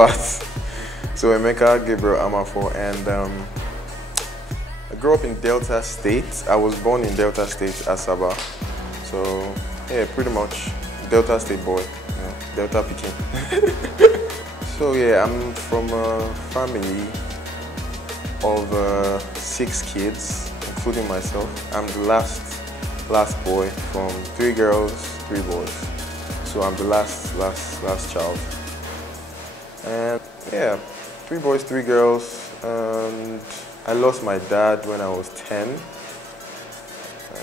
part. So Emeka Amafor, and I grew up in Delta State. I was born in Delta State, Asaba. So yeah, pretty much Delta State boy, you know, Delta Peking. So yeah, I'm from a family of 6 kids, including myself. I'm the last boy from 3 girls, 3 boys. So I'm the last child. And yeah, 3 boys, 3 girls. And I lost my dad when I was 10.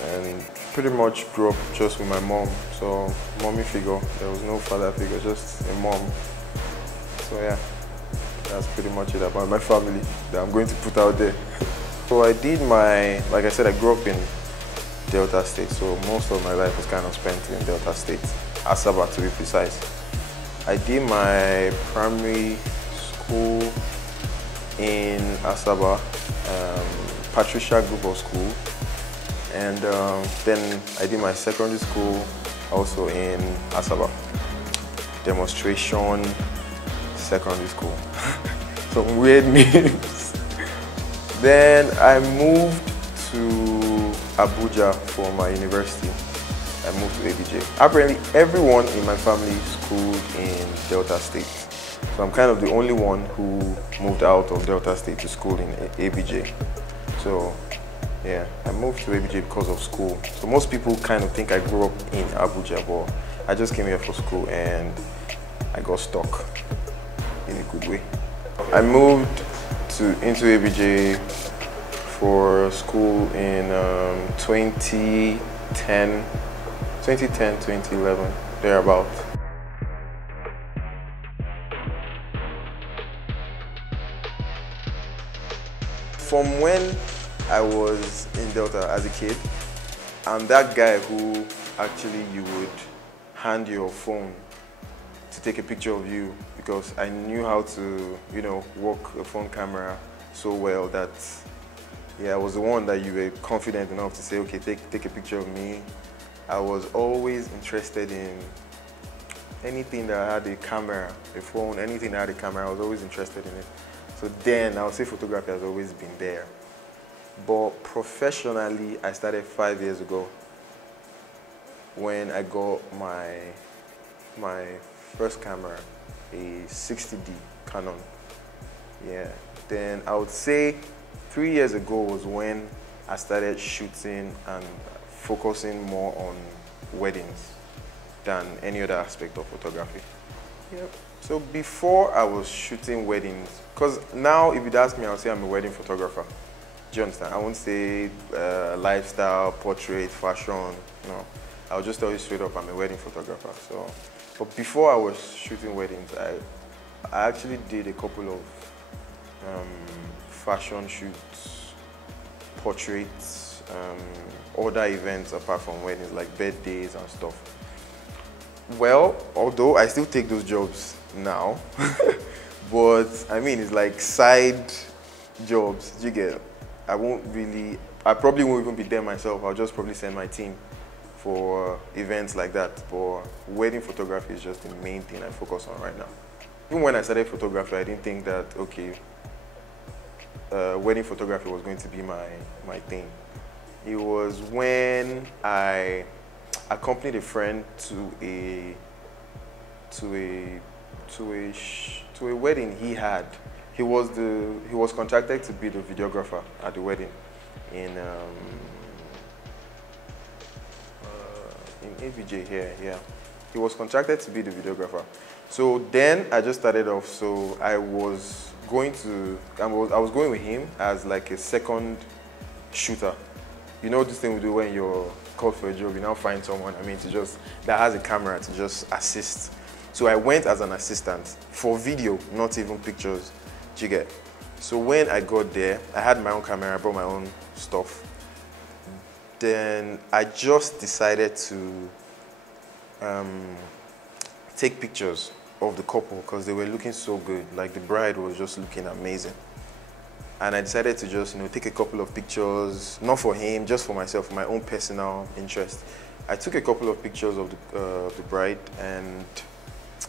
And pretty much grew up just with my mom. So mommy figure, there was no father figure, just a mom. So yeah, that's pretty much it about my family that I'm going to put out there. So I did like I said, I grew up in Delta State, so most of my life was kind of spent in Delta State, Asaba to be precise. I did my primary school in Asaba, Patricia Group of School, and then I did my secondary school also in Asaba, Demonstration Secondary School. Some weird names. Then I moved to Abuja for my university. I moved to ABJ. Apparently everyone in my family schooled in Delta State. So I'm kind of the only one who moved out of Delta State to school in ABJ. So yeah, I moved to ABJ because of school. So most people kind of think I grew up in Abuja, but I just came here for school and I got stuck in a good way. I moved into ABJ for school in 2010, 2011, thereabout. From when I was in Delta as a kid, I'm that guy who actually you would hand your phone to take a picture of you, because I knew how to, you know, work a phone camera so well that, yeah, I was the one that you were confident enough to say, okay, take a picture of me. I was always interested in anything that had a camera, a phone, anything that had a camera, I was always interested in it. So then I would say photography has always been there. But professionally, I started 5 years ago when I got my first camera, a 60D Canon. Yeah. Then I would say 3 years ago was when I started shooting and focusing more on weddings than any other aspect of photography. Yep. So before I was shooting weddings, because now if you'd ask me, I'll say I'm a wedding photographer. Do you understand? I won't say lifestyle, portrait, fashion, no. I'll just tell you straight up, I'm a wedding photographer. So, but before I was shooting weddings, I actually did a couple of fashion shoots, portraits, other events apart from weddings, like birthdays and stuff. Well, although I still take those jobs now, but I mean, it's like side jobs, you get. I probably won't even be there myself. I'll just probably send my team for events like that. But wedding photography is just the main thing I focus on right now. Even when I started photography, I didn't think that, okay, wedding photography was going to be my thing. It was when I accompanied a friend to a wedding he had. He was contracted to be the videographer at the wedding in AVJ here, yeah. He was contracted to be the videographer. So then I just started off. So I was going with him as like a second shooter. You know this thing we do when you're called for a job, you now find someone, that has a camera to just assist. So I went as an assistant for video, not even pictures, do you get? So when I got there, I had my own camera, I brought my own stuff. Then I just decided to take pictures of the couple because they were looking so good. Like the bride was just looking amazing. And I decided to just, take a couple of pictures, not for him, just for myself, for my own personal interest. I took a couple of pictures of the bride, and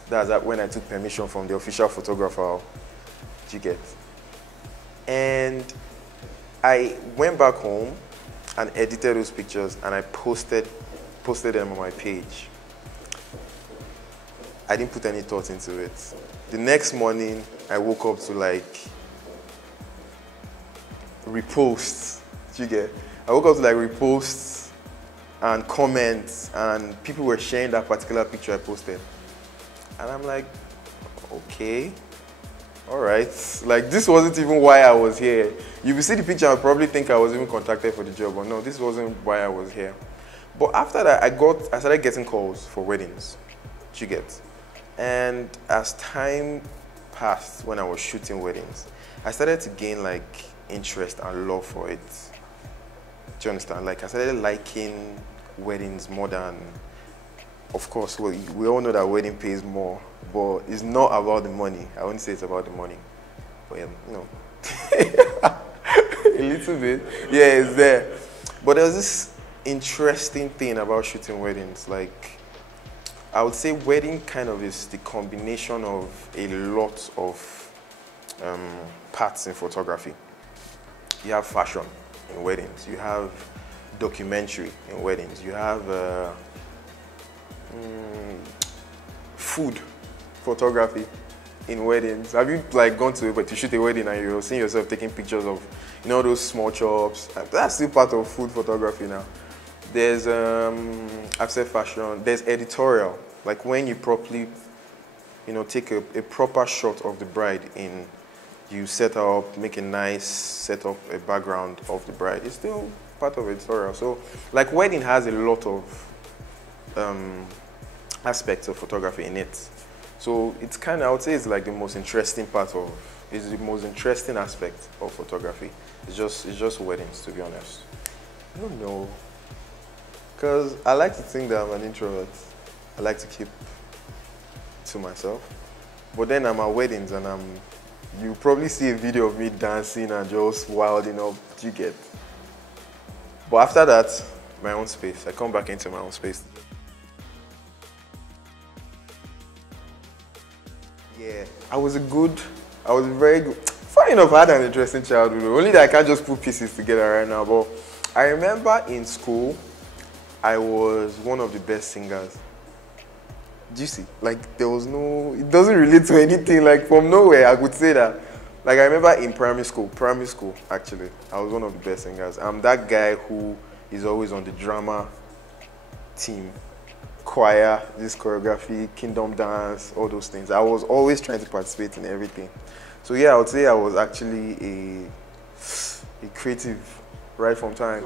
That's when I took permission from the official photographer. Do you get? And I went back home and edited those pictures, and I posted them on my page. I didn't put any thought into it. The next morning, I woke up to like reposts. Do you get? I woke up to like reposts and comments, and people were sharing that particular picture I posted. And I'm like, okay, all right. Like, this wasn't even why I was here. You will see the picture and probably think I was even contacted for the job, but no, this wasn't why I was here. But after that, I started getting calls for weddings. Do you get? And as time passed, when I was shooting weddings, I started to gain like interest and love for it. Do you understand? Like, I started liking weddings more than, of course, we all know that wedding pays more, but it's not about the money. I wouldn't say it's about the money, but you know, a little bit. Yeah, it's there. But there's this interesting thing about shooting weddings. Like, I would say wedding kind of is the combination of a lot of parts in photography. You have fashion in weddings. You have documentary in weddings. You have food photography in weddings. Have you like gone to shoot a wedding and you're seeing yourself taking pictures of, you know, those small chops? That's still part of food photography now. There's I've said fashion. There's editorial, like when you properly, you know, take a proper shot of the bride in. You set up, make a nice setup, a background of the bride. It's still part of editorial. So, like, wedding has a lot of aspects of photography in it. So it's kind of, I would say, it's like the most interesting it's the most interesting aspect of photography. It's just weddings, to be honest. I don't know, because I like to think that I'm an introvert. I like to keep to myself. But then I'm at weddings and you probably see a video of me dancing and just wilding up. Do you get? But after that, my own space. I come back into my own space. Yeah, I was very good. Funny enough, I had an interesting childhood. Only that I can't just put pieces together right now. But I remember in school, I was one of the best singers. Do you see? Like, there was no, it doesn't relate to anything. Like, from nowhere, I could say that. Like, I remember in primary school, actually, I was one of the best singers. I'm that guy who is always on the drama team, choir, this choreography, kingdom dance, all those things. I was always trying to participate in everything. So yeah, I would say I was actually a creative right from time.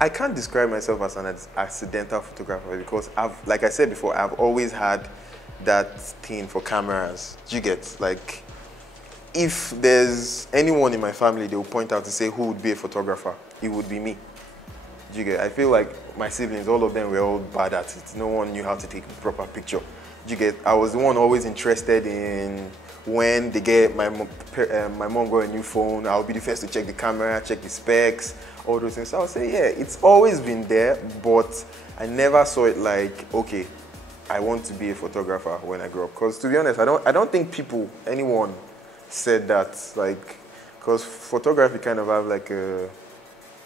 I can't describe myself as an accidental photographer because like I said before, I've always had that thing for cameras. Do you get? Like, if there's anyone in my family, they will point out to say who would be a photographer, it would be me. Do you get? I feel like my siblings, all of them were all bad at it. No one knew how to take a proper picture. Do you get? I was the one always interested in when they get my mom got a new phone, I'll be the first to check the camera, check the specs, all those things. So I'll say, yeah, it's always been there, but I never saw it like, okay, I want to be a photographer when I grow up. Because to be honest, I don't think anyone said that, like, because photography kind of have like a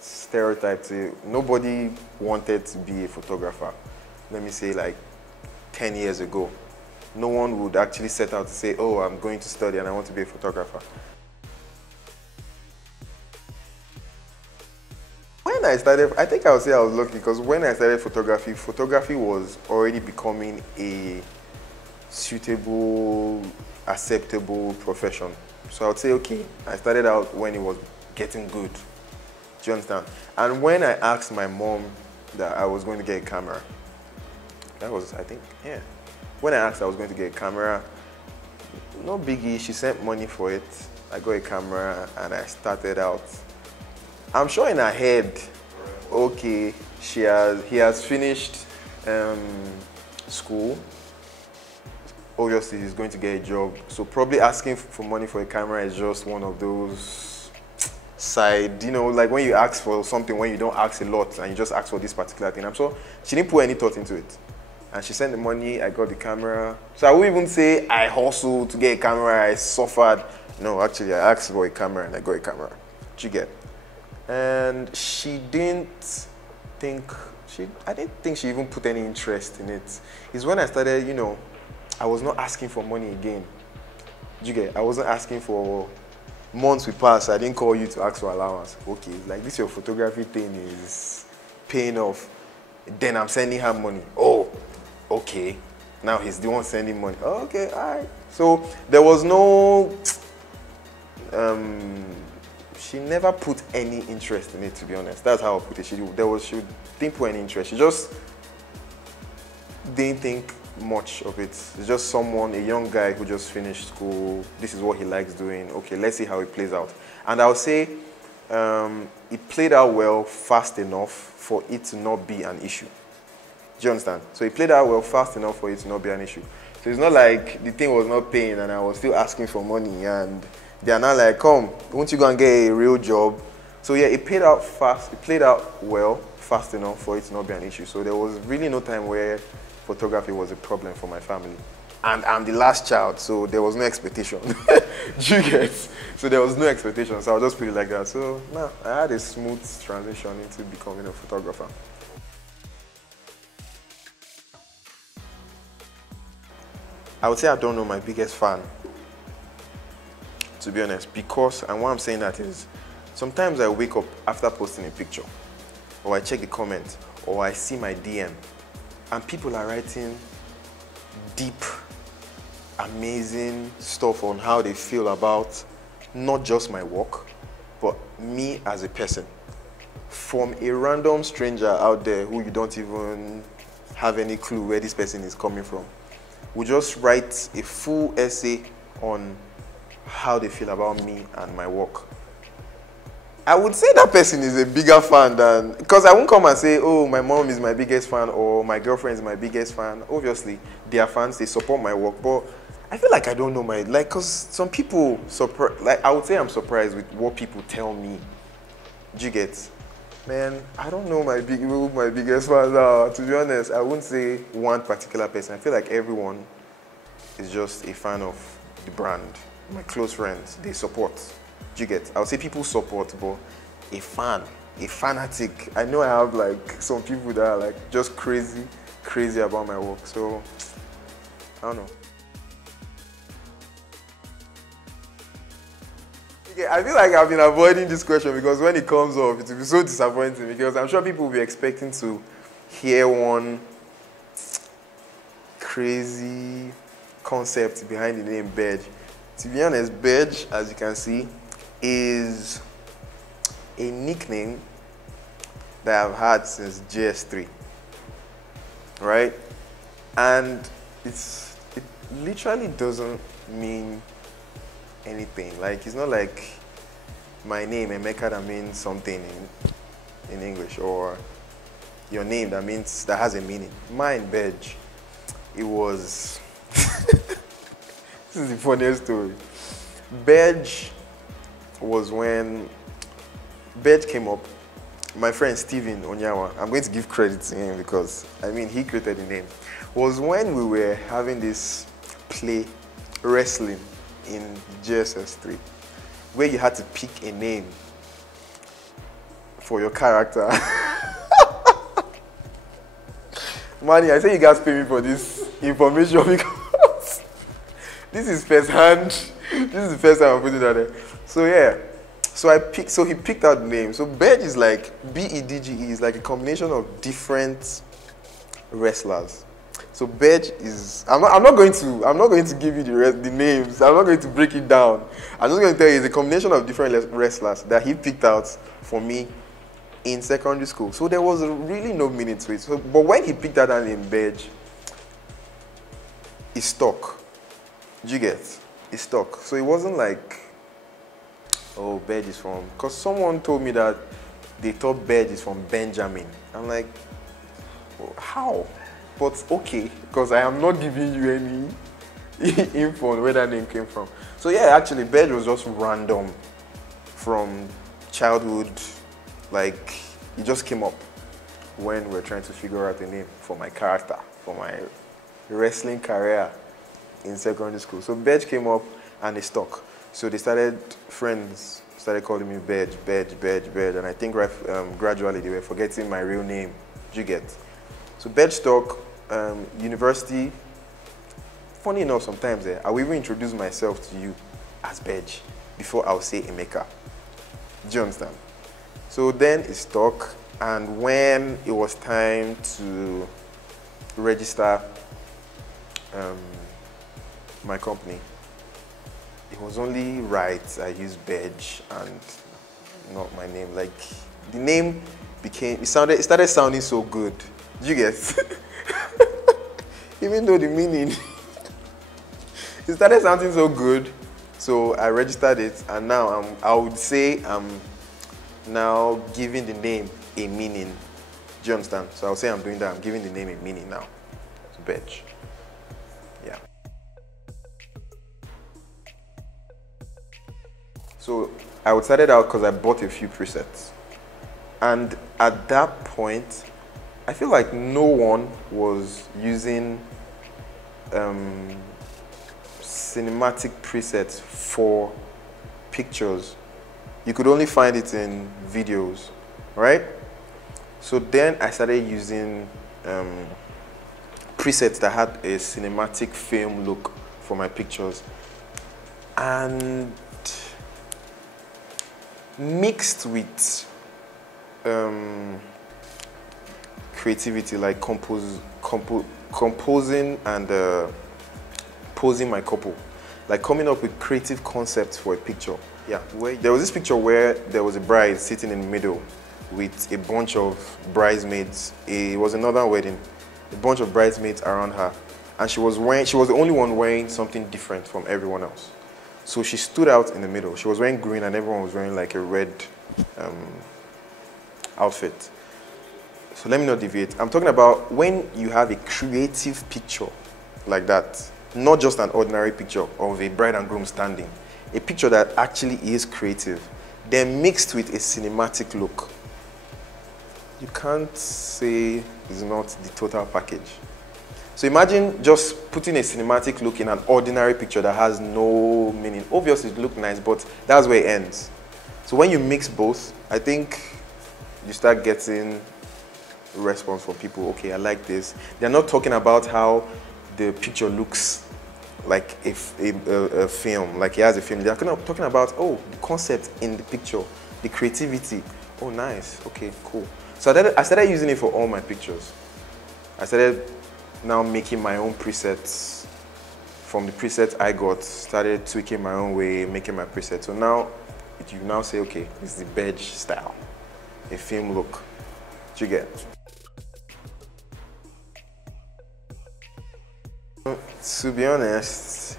stereotype to, nobody wanted to be a photographer. Let me say like 10 years ago. No one would actually set out to say, oh, I'm going to study and I want to be a photographer. When I started, I think I would say I was lucky because when I started photography was already becoming a suitable, acceptable profession. So I would say, okay, I started out when it was getting good. Do you understand? And when I asked my mom that I was going to get a camera, that was, I think, yeah. When I asked I was going to get a camera, no biggie, she sent money for it. I got a camera and I started out. I'm sure in her head, okay, he has finished school. Obviously, he's going to get a job. So probably asking for money for a camera is just one of those side, you know, like when you ask for something, when you don't ask a lot and you just ask for this particular thing. I'm sure she didn't put any thought into it. And she sent the money, I got the camera. So I wouldn't even say I hustled to get a camera, I suffered. No, actually, I asked for a camera and I got a camera. What you get? And she didn't think, I didn't think she even put any interest in it. It's when I started, you know, I was not asking for money again. You get? I wasn't asking for, months we passed, I didn't call you to ask for allowance. Okay, like this your photography thing is paying off. Then I'm sending her money. Oh, okay. Now he's the one sending money. Oh, okay, all right. So there was no, she never put any interest in it, to be honest. That's how I put it. She didn't put any interest. She just didn't think much of it. It's just someone, a young guy who just finished school. This is what he likes doing. Okay, let's see how it plays out. And I'll say it played out well fast enough for it to not be an issue. Do you understand? So it played out well fast enough for it to not be an issue. So it's not like the thing was not paying and I was still asking for money and they are not like, come, won't you go and get a real job? So yeah, it played out fast. It played out well fast enough for it to not be an issue. So there was really no time where photography was a problem for my family. And I'm the last child, so there was no expectation. Do you get? So there was no expectation, so I'll just put it like that. So no, I had a smooth transition into becoming a photographer. I would say I don't know my biggest fan, to be honest, because, and why I'm saying that is, sometimes I wake up after posting a picture, or I check the comments, or I see my DM, and people are writing deep, amazing stuff on how they feel about not just my work, but me as a person. From a random stranger out there who you don't even have any clue where this person is coming from, will just write a full essay on how they feel about me and my work. I would say that person is a bigger fan than, because I won't come and say, oh, my mom is my biggest fan or my girlfriend is my biggest fan. Obviously, they are fans, they support my work, but I feel like I don't know my, like, because some people, like, I would say I'm surprised with what people tell me. Do you get? Man, I don't know who my biggest fans are. To be honest, I wouldn't say one particular person. I feel like everyone is just a fan of the brand. My close friends, they support. Do you get? I would say people support, but a fanatic. I know I have like some people that are like just crazy about my work. So, I don't know. Okay, I feel like I've been avoiding this question because when it comes up, it will be so disappointing because I'm sure people will be expecting to hear one crazy concept behind the name Bedge. To be honest, Bedge, as you can see, is a nickname that I've had since JS3, right? And it literally doesn't mean anything. Like, it's not like my name, Emeka, that means something in English, or your name that has a meaning. Mine, Bedge, it was, this is the funniest story. Bedge was when Bedge came up. My friend Steven Onyawa, I'm going to give credit to him because, I mean, he created the name, was when we were having this play, wrestling, in JSS3, where you had to pick a name for your character. Manny, I say you guys pay me for this information because this is first hand. This is the first time I'm putting that there. So yeah, so he picked out the name. So Bedge is like, B-E-D-G-E is like a combination of different wrestlers. So Bedge is, I'm not going to give you the names. I'm not going to break it down. I'm just going to tell you it's a combination of different wrestlers that he picked out for me in secondary school. So there was really no meaning to it. So, but when he picked out that name, Bedge, it stuck. Do you get? It stuck. So it wasn't like, oh, Bedge is from, because someone told me that they thought Bedge is from Benjamin. I'm like, oh, how? But okay, because I am not giving you any info on where that name came from. So yeah, actually, Bedge was just random from childhood. Like, it just came up when we were trying to figure out a name for my character. for my wrestling career in secondary school. So Bedge came up and they stuck. So they friends started calling me Bedge, Bedge, Bedge, Bedge, and I think gradually they were forgetting my real name. Do you get? So Bedge stuck, university. Funny enough, sometimes I will even introduce myself to you as Bedge before I'll say Emeka. Do you understand? So then it stuck, and when it was time to register my company, it was only right I used Bedge and not my name. Like, the name it started sounding so good. Did you get? Even though the meaning, it started sounding so good. So I registered it, and now I would say I'm now giving the name a meaning. Do you understand? So I'll say I'm doing that. I'm giving the name a meaning now. It's Bedge. Yeah. So I started out because I bought a few presets. And at that point, I feel like no one was using cinematic presets for pictures. You could only find it in videos, right? So then I started using presets that had a cinematic film look for my pictures, and mixed with creativity, like composing and posing my couple, like coming up with creative concepts for a picture. Yeah, there was this picture where there was a bride sitting in the middle with a bunch of bridesmaids. It was another wedding, a bunch of bridesmaids around her, and she was the only one wearing something different from everyone else. So she stood out in the middle. She was wearing green and everyone was wearing like a red outfit. So let me not deviate. I'm talking about when you have a creative picture like that, not just an ordinary picture of a bride and groom standing, a picture that actually is creative, then mixed with a cinematic look. You can't say it's not the total package. So imagine just putting a cinematic look in an ordinary picture that has no meaning. Obviously it looks nice, but that's where it ends. So when you mix both, I think you start getting response from people. Okay, I like this. They're not talking about how the picture looks like a film, like he has a film. They're talking about, oh, the concept in the picture, the creativity. Oh, nice. Okay, cool. So I started using it for all my pictures. I started now making my own presets. From the presets I got, started tweaking my own way, making my presets. So now, you now say, okay, this is the Bedge style, a film look. Do you get? To be honest,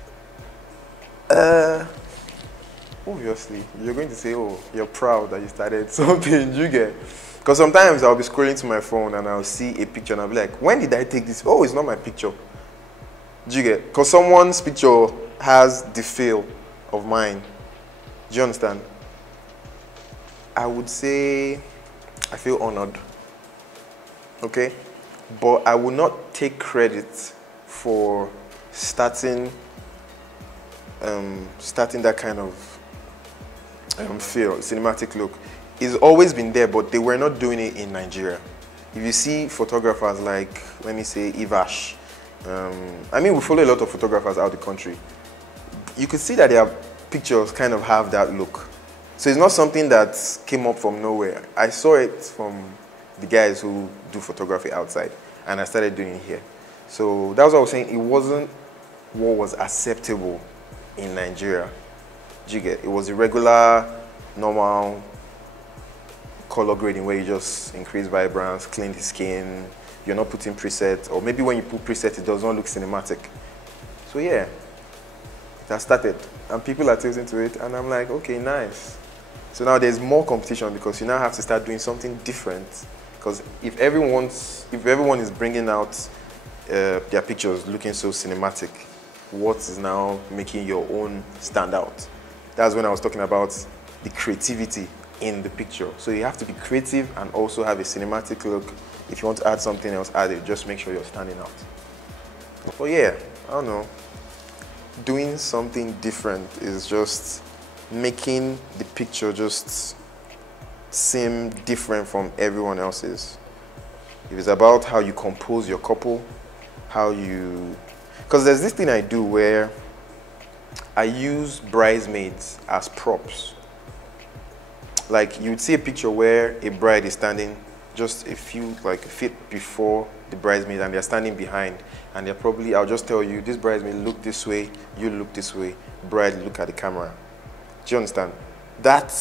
obviously, you're going to say, oh, you're proud that you started something. Do you get? Because sometimes I'll be scrolling to my phone and I'll see a picture and I'll be like, when did I take this? Oh, it's not my picture. Do you get? Because someone's picture has the feel of mine. Do you understand? I would say I feel honored. Okay? But I will not take credit for starting that kind of feel, cinematic look. It's always been there, but they were not doing it in Nigeria. If you see photographers like, let me say, Ivash, I mean, we follow a lot of photographers out of the country. You could see that their pictures kind of have that look. So it's not something that came up from nowhere. I saw it from the guys who do photography outside, and I started doing it here. So that's what I was saying. It wasn't what was acceptable in Nigeria. Do you get? It was a regular, normal color grading where you just increase vibrance, clean the skin. You're not putting presets, or maybe when you put presets, it does not look cinematic. So yeah, it has started, and people are tilting to it, and I'm like, okay, nice. So now there's more competition because you now have to start doing something different. Because if everyone is bringing out their pictures looking so cinematic, what is now making your own stand out? That's when I was talking about the creativity in the picture. So you have to be creative and also have a cinematic look. If you want to add something else, add it. Just make sure you're standing out. But yeah, I don't know. Doing something different is just making the picture just seem different from everyone else's. If it's about how you compose your couple, because there's this thing I do where I use bridesmaids as props. Like you'd see a picture where a bride is standing just a feet before the bridesmaid and they're standing behind, and they're probably, I'll just tell you, this bridesmaid look this way, you look this way, bride look at the camera. Do you understand? That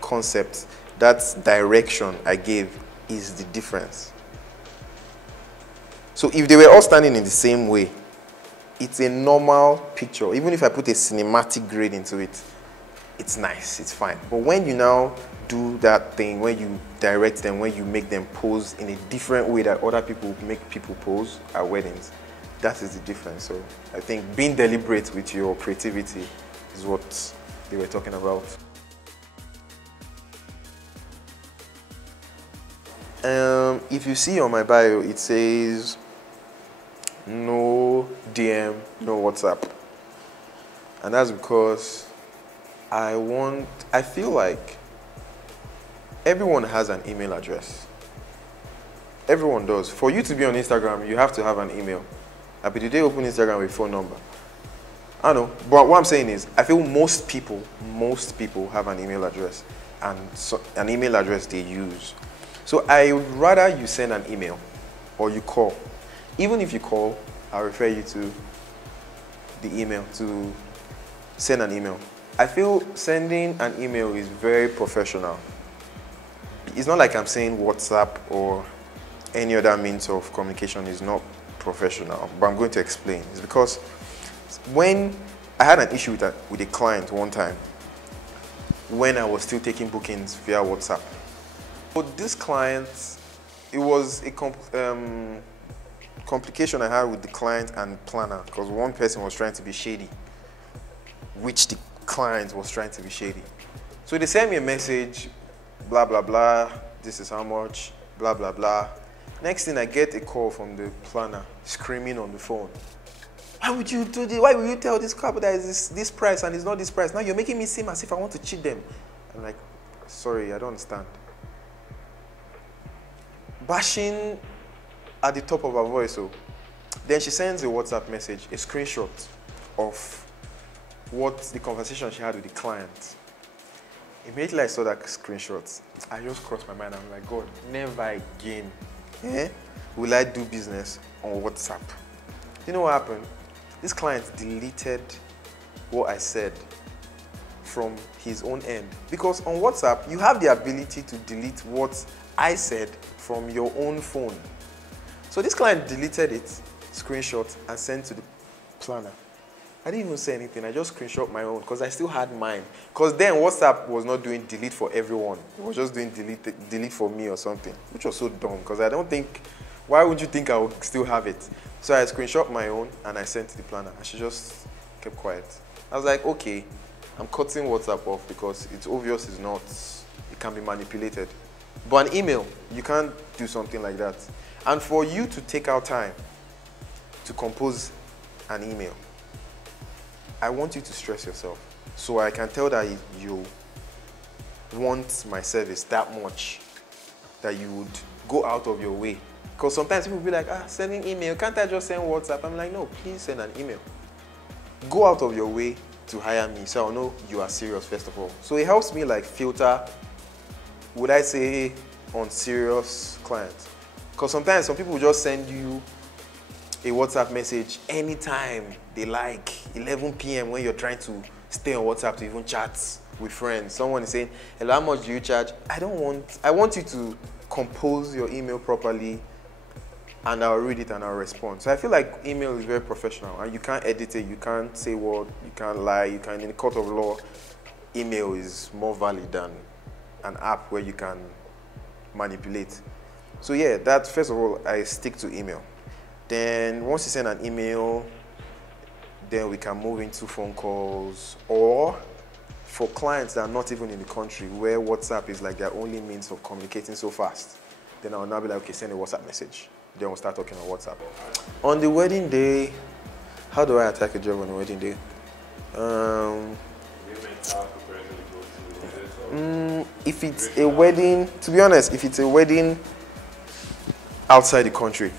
concept, that direction I gave is the difference. So if they were all standing in the same way, it's a normal picture. Even if I put a cinematic grade into it, it's nice, it's fine. But when you now do that thing, when you direct them, when you make them pose in a different way that other people make people pose at weddings, that is the difference. So I think being deliberate with your creativity is what they were talking about. If you see on my bio, it says no DM, no WhatsApp. And that's because I feel like everyone has an email address. Everyone does. For you to be on Instagram, you have to have an email. Did they open Instagram with a phone number? I don't know. But what I'm saying is, I feel most people have an email address, and so, an email address they use. So I would rather you send an email or you call. Even if you call, I'll refer you to the email, to send an email. I feel sending an email is very professional. It's not like I'm saying WhatsApp or any other means of communication is not professional, but I'm going to explain. It's because when I had an issue with a client one time, when I was still taking bookings via WhatsApp. So this client, it was a complication I had with the client and planner, because one person was trying to be shady, which the client was trying to be shady. So they sent me a message, blah, blah, blah, this is how much, blah, blah, blah. Next thing, I get a call from the planner screaming on the phone. Why would you do this? Why would you tell this couple that it's this price and it's not this price? Now you're making me seem as if I want to cheat them. I'm like, sorry, I don't understand. Bashing at the top of her voice. So then she sends a WhatsApp message, a screenshot of what the conversation she had with the client. Immediately I saw that screenshot, I just crossed my mind. I'm like, God, never again will I do business on WhatsApp. You know what happened? This client deleted what I said from his own end. Because on WhatsApp, you have the ability to delete what I said from your own phone. So this client deleted it, screenshot, and sent to the planner. I didn't even say anything. I just screenshot my own because I still had mine. Because then WhatsApp was not doing delete for everyone. It was just doing delete for me or something, which was so dumb because I don't think, why would you think I would still have it? So I screenshot my own and I sent to the planner, and she just kept quiet. I was like, okay, I'm cutting WhatsApp off because it's obvious it's not, it can be manipulated. But an email, you can't do something like that. And for you to take out time to compose an email, I want you to stress yourself. So I can tell that you want my service that much that you would go out of your way. Because sometimes people will be like, sending email, can't I just send WhatsApp? I'm like, no, please send an email. Go out of your way to hire me so I'll know you are serious first of all. So it helps me like filter, would I say, on serious clients. Because sometimes some people will just send you a WhatsApp message anytime they like, 11 p.m. when you're trying to stay on WhatsApp to even chat with friends. Someone is saying, hello, how much do you charge? I want you to compose your email properly and I'll read it and I'll respond. So I feel like email is very professional and you can't edit it, you can't say what, you can't lie, you can't, in the court of law, email is more valid than an app where you can manipulate. So yeah, that first of all, I stick to email. Then once you send an email, then we can move into phone calls or for clients that are not even in the country, where WhatsApp is like their only means of communicating so fast, then I'll now be like, okay, send a WhatsApp message. Then we'll start talking on WhatsApp. On the wedding day, how do I attack a job on the wedding day? If it's a wedding, to be honest, if it's a wedding outside the country,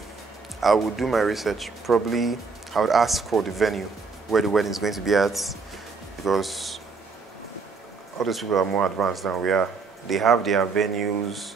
I would do my research. Probably, I would ask for the venue where the wedding is going to be at, because all those people are more advanced than we are. They have their venues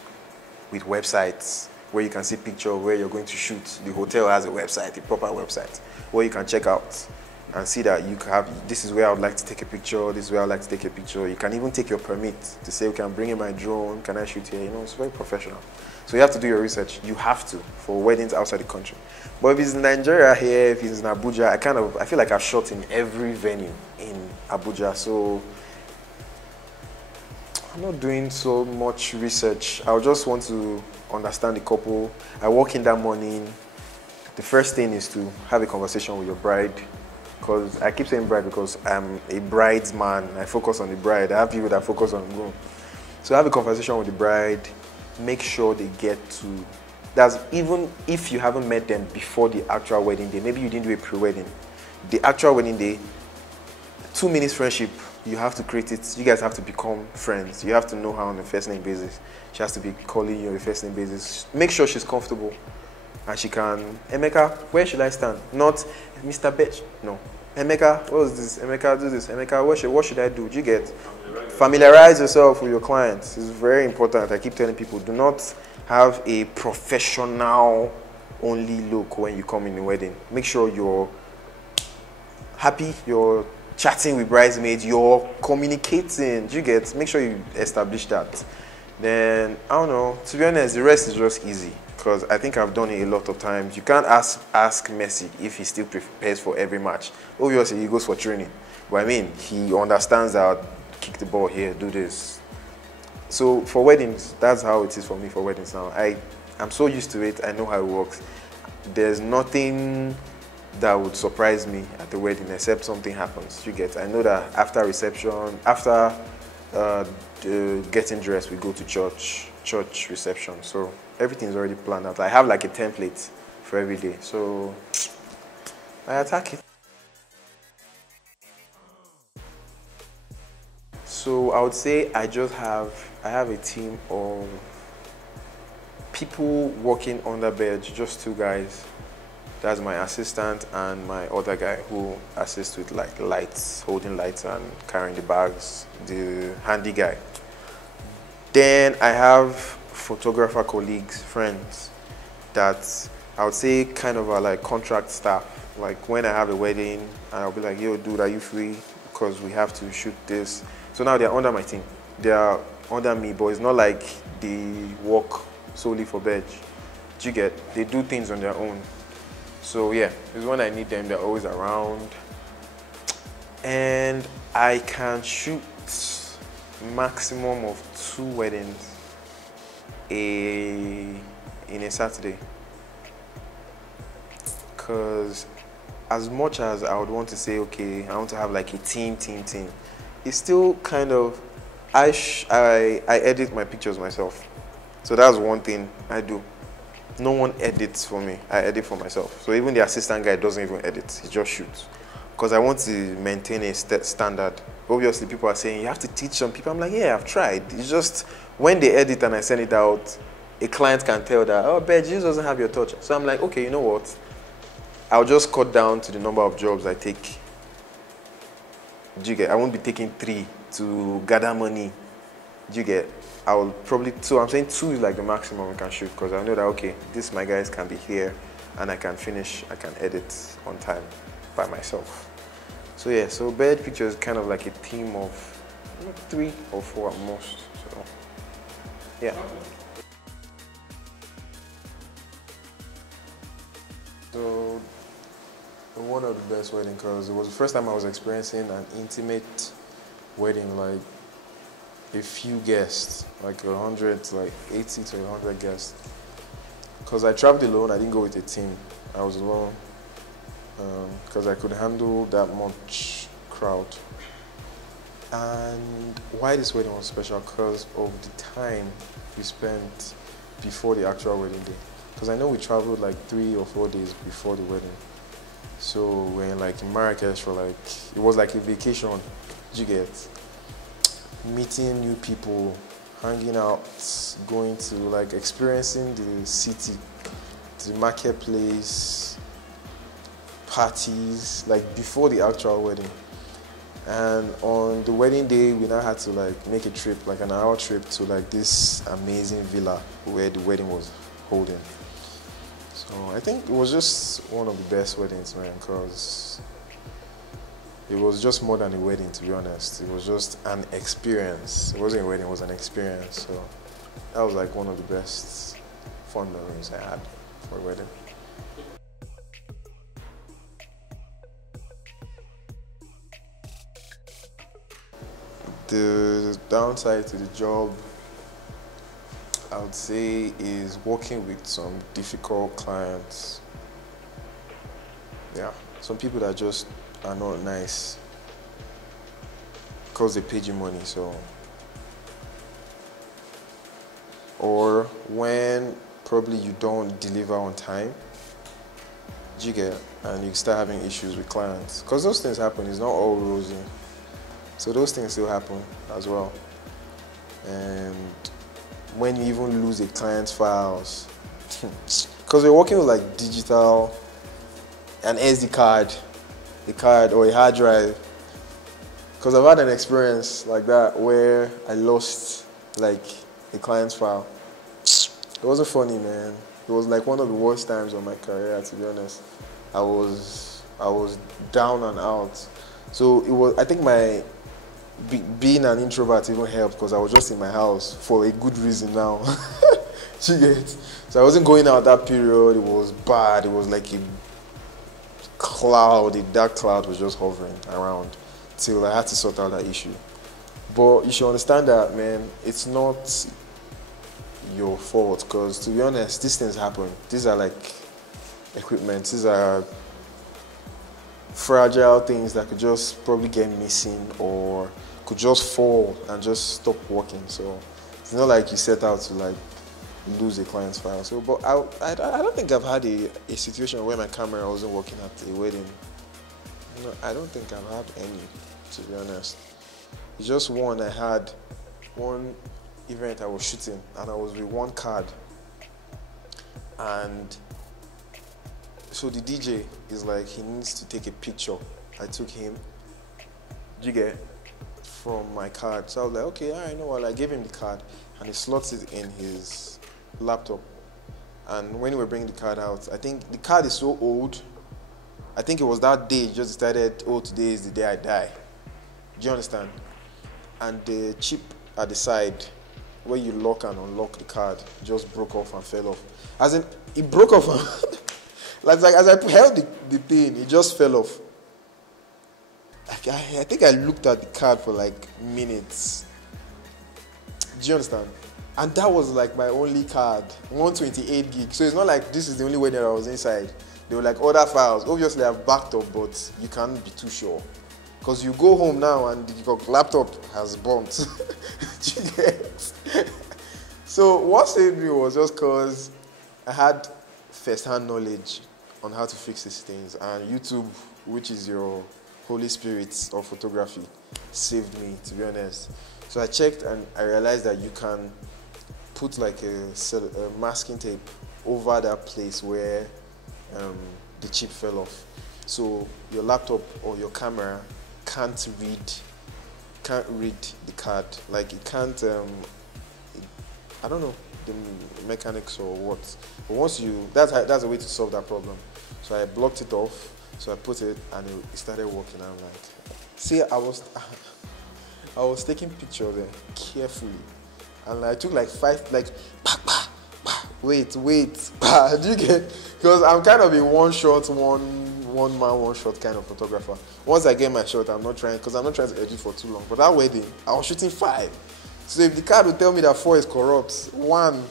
with websites where you can see picture of where you're going to shoot. The hotel has a website, a proper website, where you can check out and see that you have, this is where I would like to take a picture, this is where I'd like to take a picture. You can even take your permit to say, okay, I'm bringing my drone, can I shoot here? You know, it's very professional. So you have to do your research. You have to, for weddings outside the country. But if it's in Nigeria here, if it's in Abuja, I feel like I've shot in every venue in Abuja. So I'm not doing so much research. I just want to understand the couple. I walk in that morning. The first thing is to have a conversation with your bride. Because I keep saying bride because I'm a bridesman. I focus on the bride. I have people that focus on the groom. So have a conversation with the bride. Make sure they get to, that's even if you haven't met them before the actual wedding day. Maybe you didn't do a pre-wedding. The actual wedding day, 2 minutes friendship, you have to create it. You guys have to become friends. You have to know her on a first name basis. She has to be calling you on a first name basis. Make sure she's comfortable and she can, Emeka, where should I stand? Not Mr. Bedge. No. Emeka, what was this? Emeka, do this. Emeka, what should I do? Do you get? Familiarize yourself with your clients. It's very important. I keep telling people, do not have a professional only look when you come in the wedding. Make sure you're happy, you're chatting with bridesmaids, you're communicating. Do you get? Make sure you establish that. Then, I don't know, to be honest, the rest is just easy. Because I think I've done it a lot of times. You can't ask Messi if he still prepares for every match. Obviously, he goes for training. But I mean, he understands that, kick the ball here, do this. So for weddings, that's how it is for me for weddings now. I'm so used to it. I know how it works. There's nothing that would surprise me at the wedding except something happens. You get? I know that after reception, after getting dressed, we go to church reception. So everything's already planned out. I have like a template for every day. So I attack it. So I would say I have a team of people working under Bedge, just 2 guys. That's my assistant and my other guy who assists with like lights, holding lights and carrying the bags, the handy guy. Then I have photographer colleagues, friends that I would say kind of are like contract staff. Like when I have a wedding, and I'll be like, yo, dude, are you free? Because we have to shoot this. So now they're under my team. They are under me, but it's not like they work solely for Bedge. Do you get? They do things on their own. So yeah, it's when I need them, they're always around. And I can shoot maximum of 2 weddings in a Saturday. Because as much as I would want to say, okay, I want to have like a team, it's still kind of, I edit my pictures myself. So that's one thing I do. No one edits for me. I edit for myself. So even the assistant guy doesn't even edit. He just shoots. Because I want to maintain a standard. Obviously, people are saying, you have to teach some people. I'm like, yeah, I've tried. It's just, when they edit and I send it out, a client can tell that, oh, Bedge, this doesn't have your touch. So I'm like, okay, you know what? I'll just cut down to the number of jobs I take. Do you get? I won't be taking 3 to gather money. Do you get? I will probably, so I'm saying 2 is like the maximum we can shoot, because I know that, okay, this my guys can be here and I can finish, I can edit on time by myself. So yeah, so Bedge Pictures is kind of like a team of 3 or 4 at most. So yeah. So one of the best weddings, because it was the first time I was experiencing an intimate wedding, like a few guests, like 100, like 80 to 100 guests. Because I traveled alone, I didn't go with a team. I was alone because I could handle that much crowd. And why this wedding was special? Because of the time we spent before the actual wedding day. Because I know we traveled like 3 or 4 days before the wedding. So we're like in Marrakesh for like, it was like a vacation. You get meeting new people, hanging out, going to like experiencing the city, the marketplace, parties, like before the actual wedding. And on the wedding day, we now had to like make a trip, like an hour trip to like this amazing villa where the wedding was holding. So I think it was just one of the best weddings, man, because it was just more than a wedding, to be honest. It was just an experience. It wasn't a wedding, it was an experience. So that was like one of the best fun memories I had for a wedding. The downside to the job, I would say, is working with some difficult clients. Yeah, some people that just are not nice because they paid you money, so. Or when probably you don't deliver on time, you get, and you start having issues with clients. Because those things happen, it's not all rosy. So those things still happen as well. And when you even lose a client's files, because we're working with like digital, an SD card, a card or a hard drive. Because I've had an experience like that where I lost like a client's file. It wasn't funny, man. It was like one of the worst times of my career, to be honest. I was down and out. So it was, I think my being an introvert even helped because I was just in my house for a good reason now. You get? So I wasn't going out that period. It was bad. It was like a cloud, a dark cloud was just hovering around till I had to sort out that issue. But you should understand that, man, it's not your fault because, to be honest, these things happen. These are like equipment. These are fragile things that could just probably get missing or could just fall and just stop working. So it's not like you set out to like lose a client's file. So, but I don't think I've had a situation where my camera wasn't working at a wedding. No, I don't think I've had any, to be honest. It's just one. I had one event I was shooting and I was with one card, and so the DJ is like, he needs to take a picture. I took him, you get, from my card. So I was like, okay, I know what. I gave him the card and he slots it in his laptop. And when we were bringing the card out, I think the card is so old. I think it was that day he just decided, oh, today is the day I die. Do you understand? And the chip at the side where you lock and unlock the card just broke off and fell off. As in, it broke off. like as I held the thing, it just fell off. I think I looked at the card for like minutes. Do you understand? And that was like my only card, 128 gig. So it's not like this is the only way that I was inside. There were like other files. Obviously I've backed up, but you can't be too sure. Because you go home now and your laptop has bumped. Do you get? So what saved me was just because I had first-hand knowledge on how to fix these things. And YouTube, which is your Holy Spirit of photography, saved me, to be honest. So I checked and I realized that you can put like a masking tape over that place where the chip fell off. So your laptop or your camera can't read the card. Like it can't, I don't know the mechanics or what. But once you, that's a way to solve that problem. So I blocked it off. So I put it and it started working. I'm like, see, I was taking pictures there carefully, and I took like 5, like, wait, do you get? Because I'm kind of a one man, one shot kind of photographer. Once I get my shot, I'm not trying to edit for too long. But that wedding, I was shooting 5. So if the card will tell me that 4 is corrupt, 1.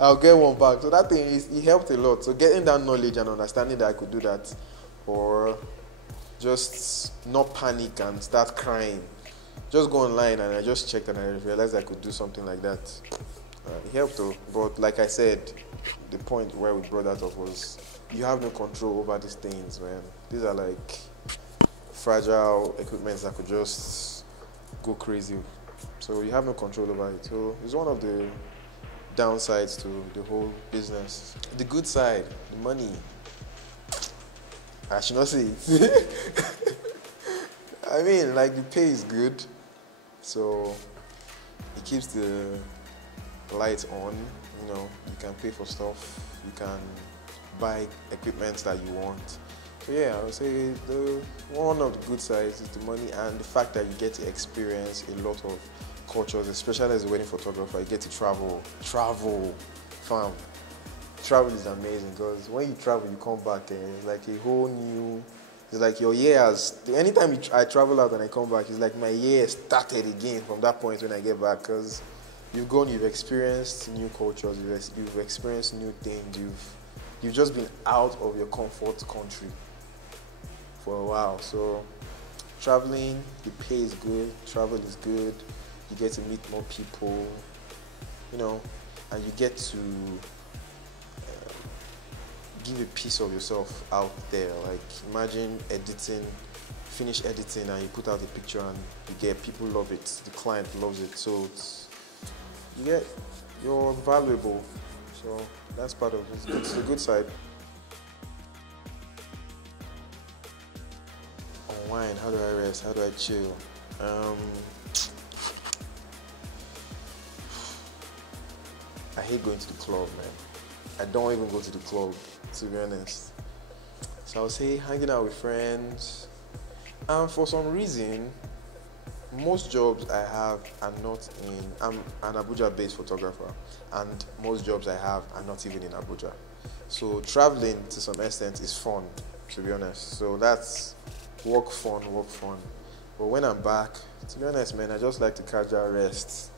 I'll get 1 back. So that thing, it helped a lot. So getting that knowledge and understanding that I could do that for just not panic and start crying. Just go online, and I just checked and I realized I could do something like that. It helped though, but like I said, the point where we brought that up was you have no control over these things, man. These are like fragile equipments that could just go crazy. So you have no control over it. So it's one of the downsides to the whole business. The good side, the money. I should not say it. I mean, like, the pay is good, so it keeps the lights on. You know, you can pay for stuff, you can buy equipment that you want. So yeah, I would say the one of the good sides is the money and the fact that you get to experience a lot of cultures, especially as a wedding photographer. You get to travel, fam. Travel is amazing because when you travel, you come back and it's like a whole new. It's like your years. Anytime I travel out and I come back, it's like my year started again from that point when I get back, because you've gone, you've experienced new cultures, you've experienced new things, you've just been out of your comfort country for a while. So traveling, the pay is good, travel is good, you get to meet more people, you know, and you get to give a piece of yourself out there. Like, imagine finish editing and you put out a picture and you get, people love it, the client loves it, so you're valuable. So that's part of it. It's the good side. Unwind, how do I rest, how do I chill? I hate going to the club, man. I don't even go to the club, to be honest. So I would say hanging out with friends. And for some reason, most jobs I have are not in. I'm an Abuja-based photographer, and most jobs I have are not even in Abuja. So traveling to some extent is fun, to be honest. So that's work fun. But when I'm back, to be honest, man, I just like to casual rest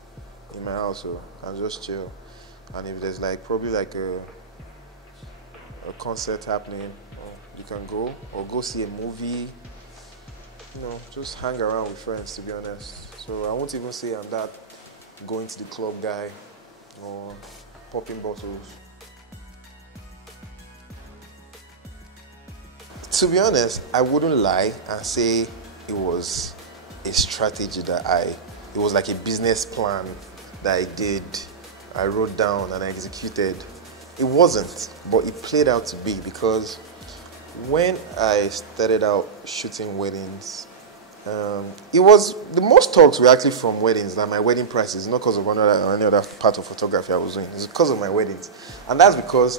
in my house and just chill. And if there's like probably like a concert happening, you can go or go see a movie. You know, just hang around with friends, to be honest. So I won't even say I'm that going to the club guy or popping bottles. To be honest, I wouldn't lie and say it was a strategy it was like a business plan that I wrote down and I executed. It wasn't, but it played out to be, because when I started out shooting weddings, it was, the most talks were actually from weddings, that my wedding prices, not because of any other part of photography I was doing. It's because of my weddings. And that's because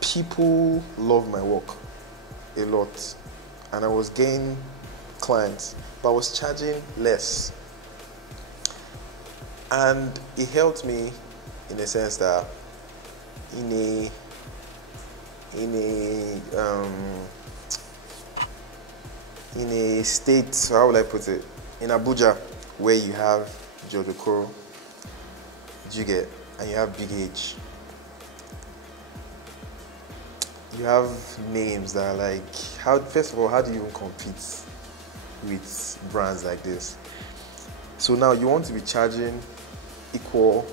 people love my work a lot. And I was getting clients, but I was charging less. And it helped me in a sense that in a state, how would I put it, in Abuja, where you have Jodokoro, Juget, and you have Big H, you have names that are like, first of all, how do you even compete with brands like this? So now you want to be charging equal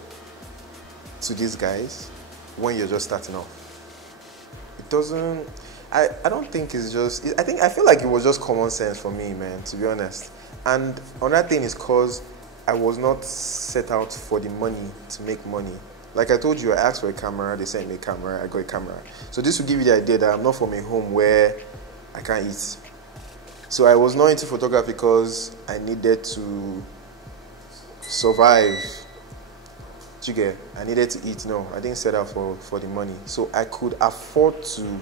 to these guys when you're just starting off. It doesn't, I don't think it's just, I feel like it was just common sense for me, man, to be honest. And another thing is because I was not set out for the money to make money. Like I told you, I asked for a camera, they sent me a camera, I got a camera. So this will give you the idea that I'm not from a home where I can't eat. So I was not into photography because I needed to survive. I needed to eat. No, I didn't set out for the money. So I could afford to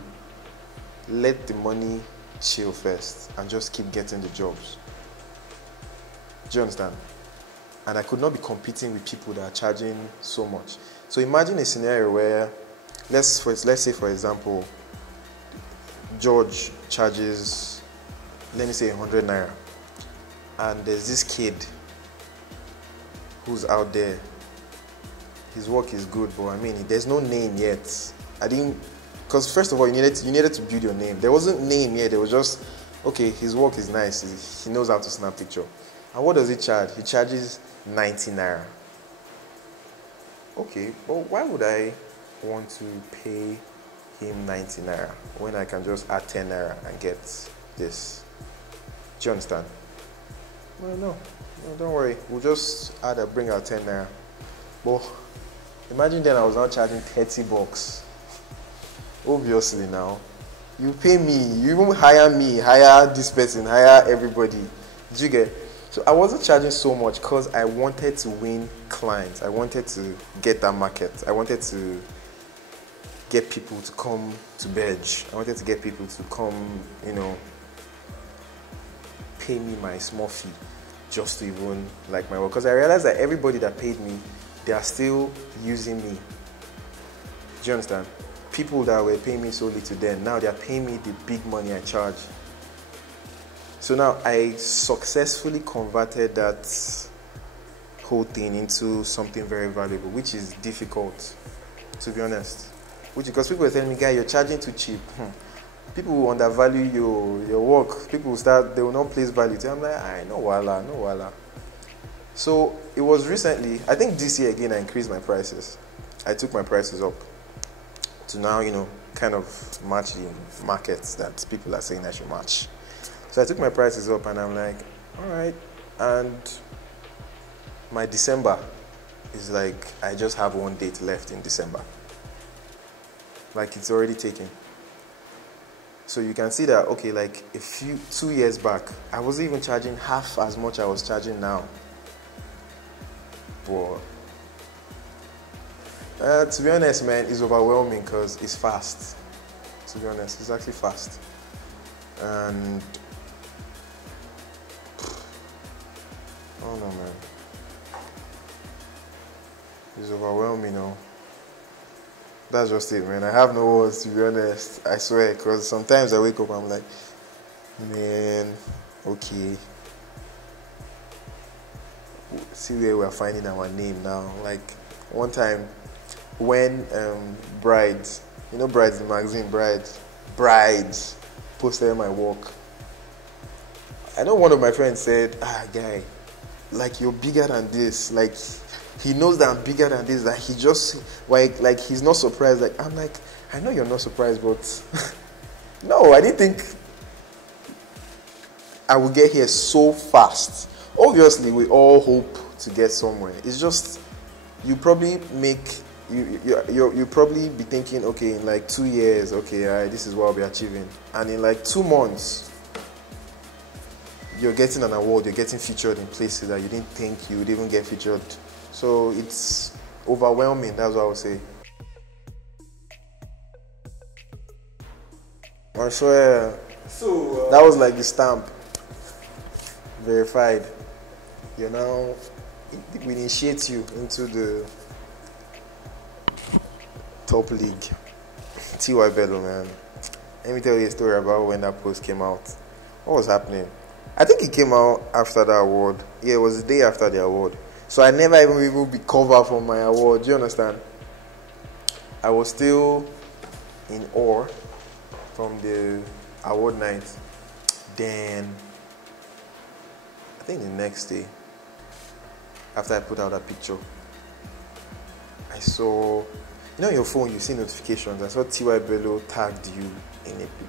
let the money chill first and just keep getting the jobs. Do you understand? And I could not be competing with people that are charging so much. So imagine a scenario where, let's say for example, George charges, let me say 100 naira, and there's this kid who's out there. His work is good, but I mean, there's no name yet. Because first of all, you needed to build your name. There wasn't name here. There was just, okay, his work is nice. He knows how to snap picture. And what does he charge? He charges 90 naira. Okay, well, why would I want to pay him 90 naira when I can just add 10 naira and get this? Do you understand? Well, no, don't worry. We'll just bring out 10 naira. But imagine then I was now charging 30 bucks. Obviously now, you pay me, you even hire me, hire this person, hire everybody. Did you get? So I wasn't charging so much because I wanted to win clients. I wanted to get that market. I wanted to get people to come to Bedge. I wanted to get people to come, pay me my small fee just to even like my work. Because I realized that everybody that paid me, they are still using me. Do you understand? People that were paying me so little then, now they are paying me the big money I charge. So now I successfully converted that whole thing into something very valuable, which is difficult, to be honest. Because people were telling me, guy, you're charging too cheap. People will undervalue your work. People will they will not place value to it. I'm like, no wala. So it was recently, I think this year again, I increased my prices. I took my prices up to now, kind of match the markets that people are saying I should match. So I took my prices up and I'm like, all right. And my December is like, I just have one date left in December. Like it's already taken. So you can see that, okay, like 2 years back, I wasn't even charging half as much I was charging now. But to be honest, man, it's overwhelming because it's fast. To be honest, it's actually fast. And I don't know, man. It's overwhelming, That's just it, man. I have no words, to be honest. I swear, because sometimes I wake up, I'm like, man, okay. See where we're finding our name now. Like, one time, when Brides, Brides, the magazine, Brides posted my work. I know one of my friends said, guy, like you're bigger than this. Like he knows that I'm bigger than this. That he just like he's not surprised. Like I'm like, I know you're not surprised, but no, I didn't think I would get here so fast. Obviously, we all hope to get somewhere. It's just you probably you probably be thinking, okay, in like 2 years, okay, this is what I'll be achieving, and in like 2 months, you're getting an award, you're getting featured in places that you didn't think you would even get featured. So it's overwhelming, that's what I would say. I swear, that was like the stamp. Verified. We initiate you into the top league. TY Bello, man. Let me tell you a story about when that post came out. What was happening? I think it came out after the award. Yeah, it was the day after the award. So I never even be covered for my award. Do you understand? I was still in awe from the award night. Then, I think the next day, after I put out that picture, I saw, your phone, you see notifications. I saw TY Bello tagged you in a picture.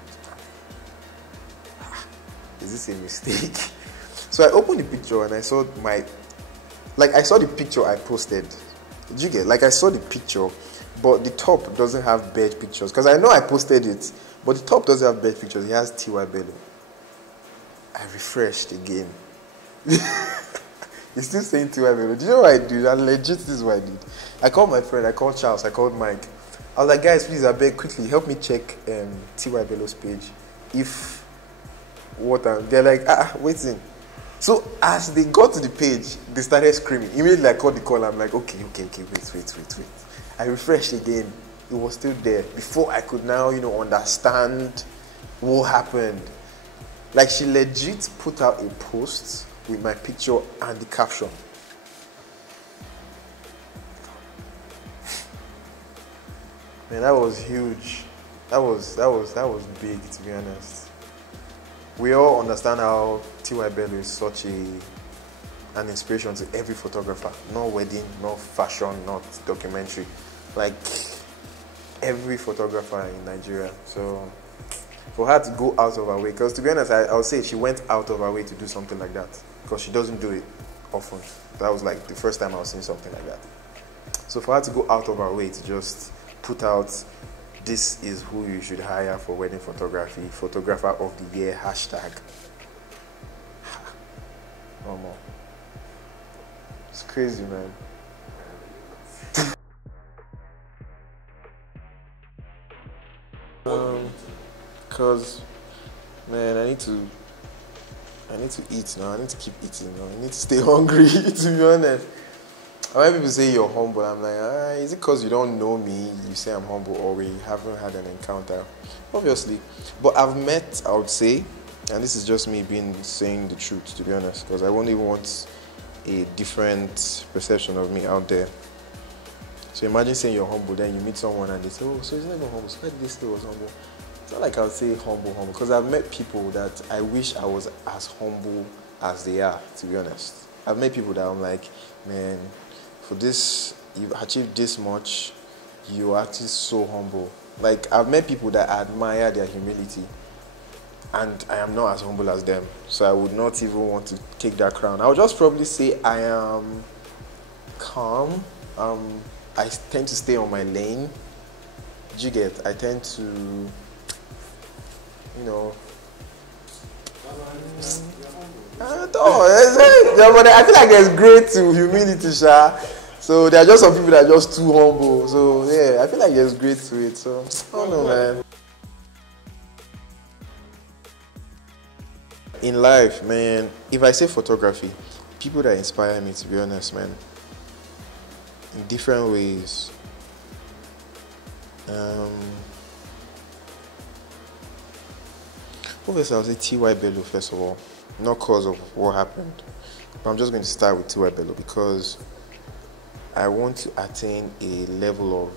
Is this a mistake? So I opened the picture and I saw I saw the picture I posted. Did you get? Like I saw the picture, but the top doesn't have Bedge pictures. Because I know I posted it, but the top doesn't have Bedge pictures. It has TY Bello. I refreshed again. It's still saying TY Bello. Do you know what I did? Legit, this is what I did. I called my friend, I called Charles, I called Mike. I was like, guys, please, I beg, quickly, help me check TY Bello's page. They're like, waiting. So as they got to the page, they started screaming. Immediately I called the call. I'm like, okay, wait. I refreshed again. It was still there. Before I could now, understand what happened. Like she legit put out a post with my picture and the caption. Man, that was huge. that was big, to be honest. We all understand how TY Bello is such an inspiration to every photographer. No wedding, no fashion, not documentary. Like every photographer in Nigeria. So for her to go out of her way, because to be honest, I'll say she went out of her way to do something like that, because she doesn't do it often. That was like the first time I was seeing something like that. So for her to go out of her way to just put out, this is who you should hire for wedding photography, photographer of the year, hashtag. No more. It's crazy, man. Cause, man, I need to eat now. I need to keep eating now. I need to stay hungry, to be honest. When people say you're humble, I'm like, is it because you don't know me, you say I'm humble, or we haven't had an encounter? Obviously. But I've met, I would say, and this is just me saying the truth, to be honest, because I won't even want a different perception of me out there. So imagine saying you're humble, then you meet someone and they say, oh, so he's not even humble, so why did they say he was humble? It's not like I would say humble, because I've met people that I wish I was as humble as they are, to be honest. I've met people that I'm like, man, for this, you've achieved this much, you're actually so humble. Like, I've met people that I admire their humility, and I am not as humble as them. So I would not even want to take that crown. I would just probably say I am calm. I tend to stay on my lane. Do you get? I tend to, you know. I feel like there's grade to humility, Sha. So there are just some people that are just too humble. So yeah, I feel like there's grade to it. So I don't know, man. In life, man, if I say photography, people that inspire me, to be honest, man, in different ways. Obviously, I'll say TY Bello first of all, not because of what happened, but I'm just going to start with TY Bello because I want to attain a level of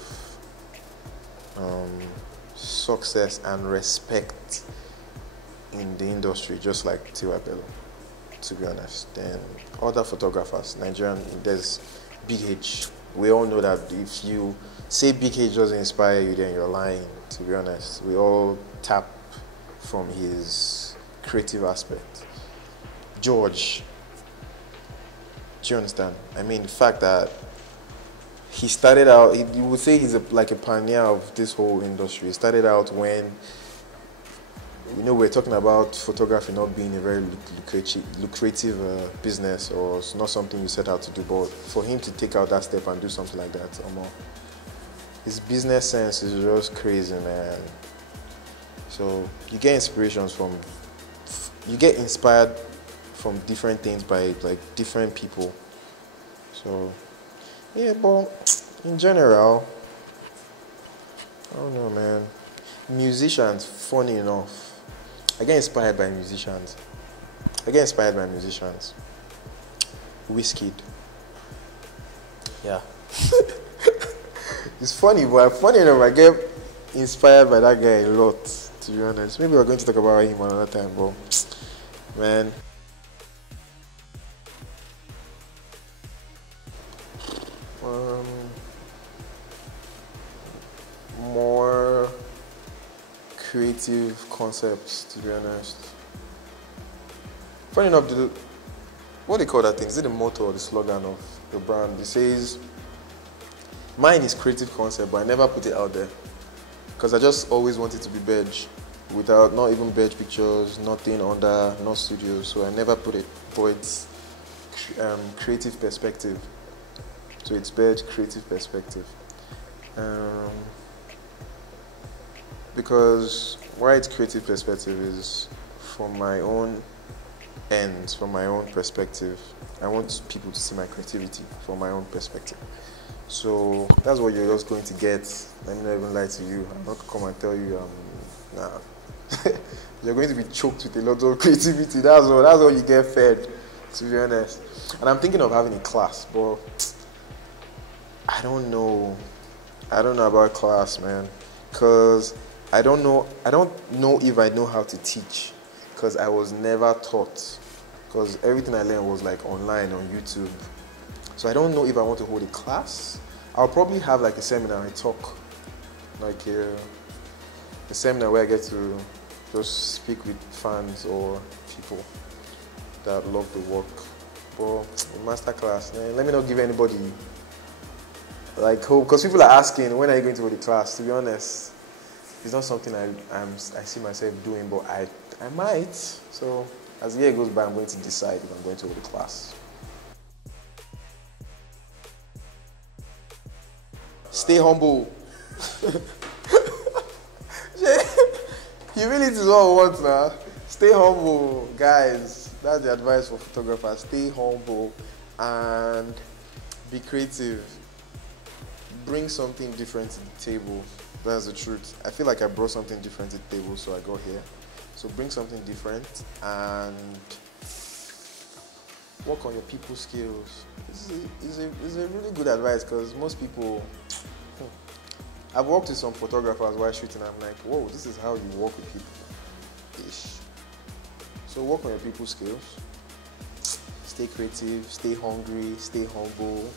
success and respect in the industry, just like TY Bello, to be honest. Then other photographers, Nigerian, there's Big H. We all know that if you say Big H doesn't inspire you, then you're lying, to be honest. We all tap from his creative aspect. George, do you understand? I mean, the fact that he started out, you would say he's like a pioneer of this whole industry. He started out when, you know, we're talking about photography not being a very lucrative business, or it's not something you set out to do, but for him to take out that step and do something like that, his business sense is just crazy, man. So you get you get inspired from different things by like different people. So yeah, but in general, I don't know, man. Musicians, funny enough, I get inspired by musicians. Wizkid. Yeah. It's funny, but funny enough, I get inspired by that guy a lot, to be honest. Maybe we're going to talk about him another time, but man. More creative concepts, to be honest. Funny enough, what do they call that thing? Is it the motto or the slogan of the brand? It says, mine is creative concept, but I never put it out there because I just always wanted to be Bedge, without not even Bedge pictures, nothing under, no studios. So I never put it. But it's creative perspective. So it's Bedge creative perspective. Because why it's creative perspective is from my own ends, from my own perspective. I want people to see my creativity from my own perspective. So that's what you're just going to get. Let me not even lie to you. I'm not going to come and tell you, nah. You're going to be choked with a lot of creativity. That's all you get fed, to be honest. And I'm thinking of having a class, but I don't know about class, man. Because I don't know if I know how to teach, because I was never taught, because everything I learned was like online on YouTube. So I don't know if I want to hold a class. I'll probably have like a seminar I talk, like a seminar where I get to just speak with fans or people that love the work. But a master class, let me not give anybody like hope, because people are asking, when are you going to hold a class? To be honest, it's not something I see myself doing, but I might. So as the year goes by, I'm going to decide if I'm going to hold a class. Stay humble. Humility is what we want now. Stay humble, guys. That's the advice for photographers. Stay humble and be creative. Bring something different to the table. That's the truth. I feel like I brought something different to the table, so I got here. So bring something different and work on your people skills. It's a really good advice, because most people, I've worked with some photographers while shooting, I'm like, whoa, this is how you work with people. Ish. So work on your people skills. Stay creative, stay hungry, stay humble.